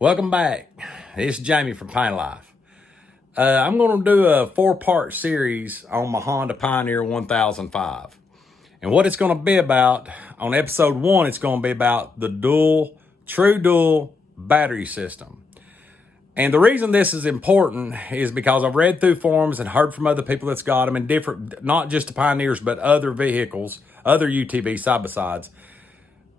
Welcome back. It's Jamie from Piney Life. I'm going to do a 4-part series on my Honda Pioneer 1005. And what it's going to be about, on episode 1, it's going to be about the true dual battery system. And the reason this is important is because I've read through forums and heard from other people that's got them in different, not just the Pioneers, but other vehicles, other UTV side-by-sides,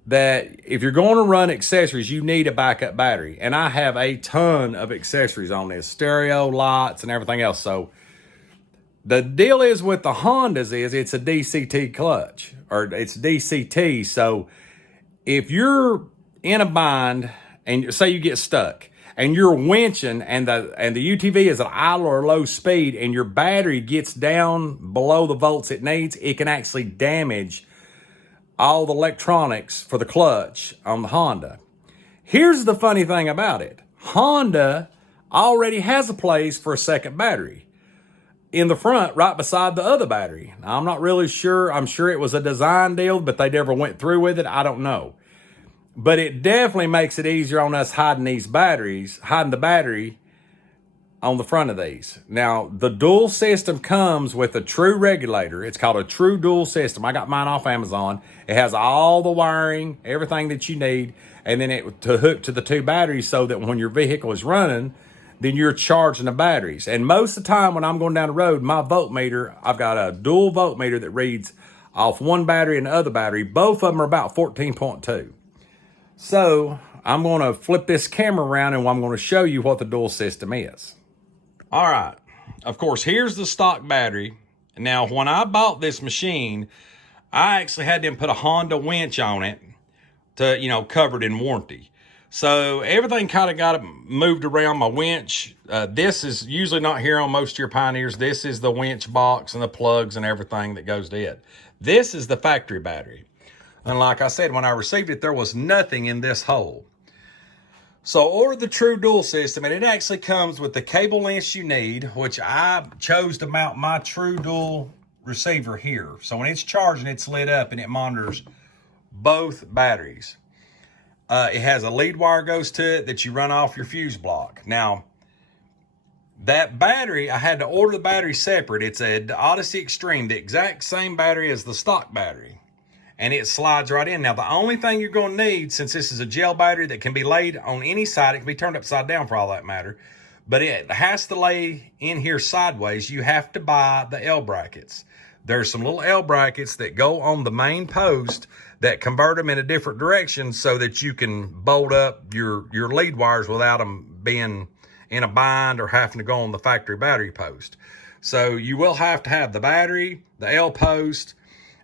that if you're going to run accessories, you need a backup battery. And I have a ton of accessories on this, stereo, lights, and everything else. So the deal is with the Hondas is it's a DCT clutch, or it's DCT. So if you're in a bind and say you get stuck and you're winching and the UTV is at idle or low speed and your battery gets down below the volts it needs, it can actually damage all the electronics for the clutch on the Honda. Here's the funny thing about it. Honda already has a place for a second battery in the front, right beside the other battery. Now, I'm not really sure. I'm sure it was a design deal, but they never went through with it. I don't know. But it definitely makes it easier on us hiding the battery on the front of these. Now, the dual system comes with a true regulator. It's called a true dual system. I got mine off Amazon. It has all the wiring, everything that you need, and then it to hook to the 2 batteries so that when your vehicle is running, then you're charging the batteries. And most of the time when I'm going down the road, my voltmeter, I've got a dual voltmeter that reads off one battery and the other battery. Both of them are about 14.2. So I'm going to flip this camera around and I'm going to show you what the dual system is. All right, of course, here's the stock battery. Now, when I bought this machine, I actually had them put a Honda winch on it to, covered in warranty. So everything kind of got moved around my winch. This is usually not here on most of your Pioneers. This is the winch box and the plugs and everything that goes to it. This is the factory battery. And like I said, when I received it, there was nothing in this hole. So order the true dual system, and it actually comes with the cable lengths you need, which I chose to mount my true dual receiver here. So when it's charging, it's lit up and it monitors both batteries. It has a lead wire goes to it that you run off your fuse block. Now, that battery, I had to order the battery separate. It's a Odyssey Extreme, the exact same battery as the stock battery. And it slides right in. Now, the only thing you're going to need, since this is a gel battery that can be laid on any side, it can be turned upside down for all that matter, but it has to lay in here sideways. You have to buy the L brackets. There's some little L brackets that go on the main post that convert them in a different direction so that you can bolt up your lead wires without them being in a bind or having to go on the factory battery post. So you will have to have the battery, the L post,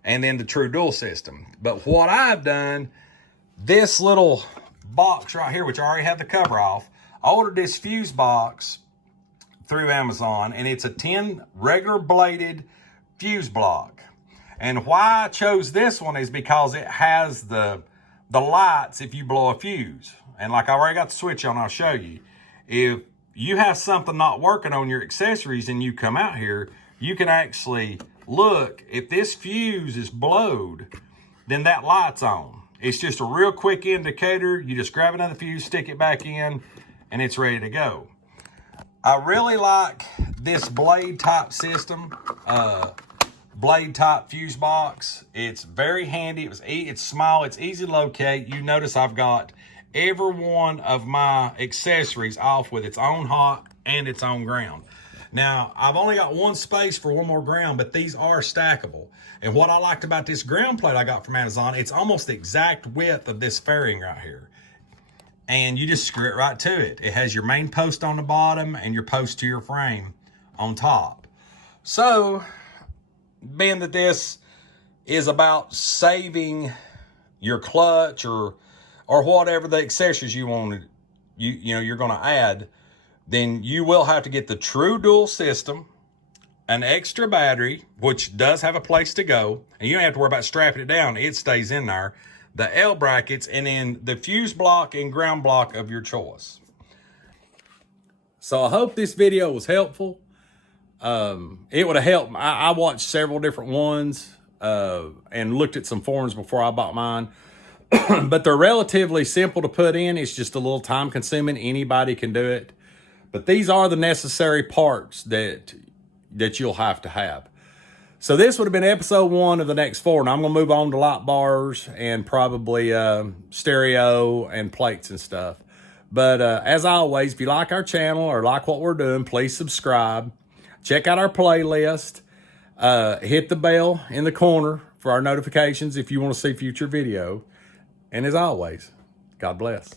and then the true dual system. But what I've done, this little box right here, which I already have the cover off, I ordered this fuse box through Amazon, and it's a 10 regular bladed fuse block. And why I chose this one is because it has the lights if you blow a fuse. And like I already got the switch on, I'll show you. If you have something not working on your accessories and you come out here, you can actually look. If this fuse is blowed, then that light's on. It's just a real quick indicator. You just grab another fuse, stick it back in, and it's ready to go. I really like this blade type system, blade type fuse box. It's very handy. It's small. It's easy to locate. You notice I've got every one of my accessories off with its own hot and its own ground. Now, I've only got one space for one more ground, but these are stackable. And what I liked about this ground plate I got from Amazon, it's almost the exact width of this fairing right here. And you just screw it right to it. It has your main post on the bottom and your post to your frame on top. So, being that this is about saving your clutch or whatever the accessories you want to, you're going to add, then you will have to get the true dual system, an extra battery, which does have a place to go, and you don't have to worry about strapping it down. It stays in there. The L brackets, and then the fuse block and ground block of your choice. So I hope this video was helpful. It would have helped. I watched several different ones and looked at some forums before I bought mine. but they're relatively simple to put in. It's just a little time consuming. Anybody can do it. But these are the necessary parts that you'll have to have. So this would have been episode 1 of the next 4. And I'm going to move on to light bars and probably stereo and plates and stuff. But as always, if you like our channel or like what we're doing, please subscribe. Check out our playlist. Hit the bell in the corner for our notifications if you want to see future video. And as always, God bless.